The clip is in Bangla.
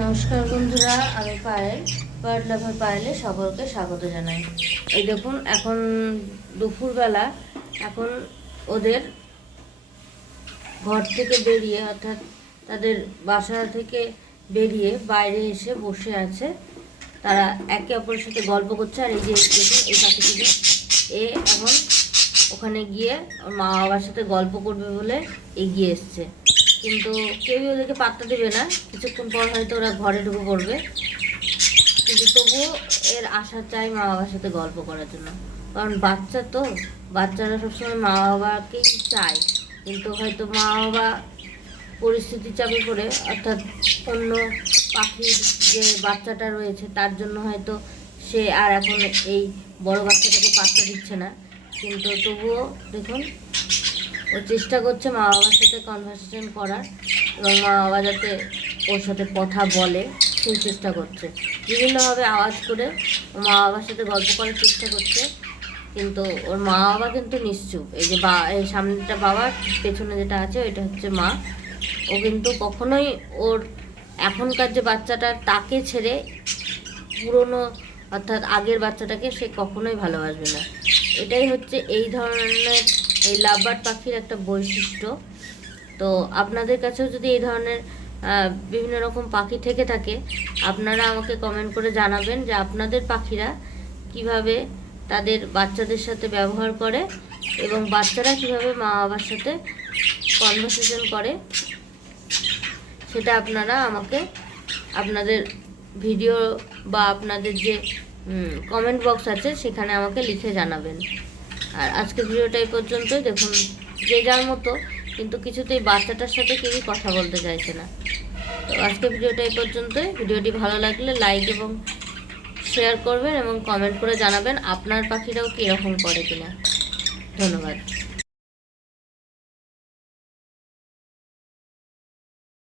নমস্কার বন্ধুরা, আমি পায়েল, বার্ড লাভার পায়েলে সকলকে স্বাগত জানাই। এই দেখুন, এখন দুপুরবেলা। এখন ওদের ঘর থেকে বেরিয়ে, অর্থাৎ তাদের বাসা থেকে বেরিয়ে বাইরে এসে বসে আছে। তারা একে অপরের সাথে গল্প করছে। আর এই যে দেখুন, এই পাখিটিকে এখন ওখানে গিয়ে ওর মা বাবার সাথে গল্প করবে বলে এগিয়ে এসছে, কিন্তু কেউই ওদেরকে পাত্তা দেবে না। কিছুক্ষণ পর হয়তো ওরা ঘরে ঢুকে পড়বে, কিন্তু তবুও এর আশা চাই মা বাবার সাথে গল্প করার জন্য। কারণ বাচ্চারা সবসময় মা বাবাকেই চায়, কিন্তু হয়তো মা বাবা পরিস্থিতি চাপে পড়ে, অর্থাৎ অন্য পাখির যে বাচ্চাটা রয়েছে তার জন্য হয়তো সে আর এখন এই বড় বাচ্চাটাকে পাত্তা দিচ্ছে না। কিন্তু তবুও দেখুন, ও চেষ্টা করছে মা বাবার সাথে কনভারসেশন করার, এবং মা বাবা যাতে ওর সাথে কথা বলে সেই চেষ্টা করছে। বিভিন্নভাবে আওয়াজ করে ও মা বাবার সাথে গল্প করার চেষ্টা করছে, কিন্তু ওর মা বাবা কিন্তু নিশ্চুপ। এই যে এই সামনেটা বাবা, পেছনে যেটা আছে ওইটা হচ্ছে মা। ও কিন্তু কখনোই ওর এখনকার যে বাচ্চাটা তাকে ছেড়ে পুরনো, অর্থাৎ আগের বাচ্চাটাকে সে কখনোই ভালোবাসবে না। এটাই হচ্ছে এই ধরনের এই লাভবার্ড পাখির একটা বৈশিষ্ট্য। তো আপনাদের কাছেও যদি এই ধরনের বিভিন্ন রকম পাখি থেকে থাকে, আপনারা আমাকে কমেন্ট করে জানাবেন যে আপনাদের পাখিরা কিভাবে তাদের বাচ্চাদের সাথে ব্যবহার করে, এবং বাচ্চারা কিভাবে মা বাবার সাথে কনভারসেশন করে, সেটা আপনারা আমাকে আপনাদের ভিডিও বা আপনাদের যে কমেন্ট বক্স আছে সেখানে আমাকে লিখে জানাবেন। আর আজকের ভিডিওটা এই পর্যন্তই। দেখুন, যে যার মতো, কিন্তু কিছুতেই বাচ্চাটার সাথে কেউই কথা বলতে চাইছে না। তো আজকের ভিডিওটা এই পর্যন্তই। ভিডিওটি ভালো লাগলে লাইক এবং শেয়ার করবেন, এবং কমেন্ট করে জানাবেন আপনার পাখিরাও কীরকম করে কিনা। ধন্যবাদ।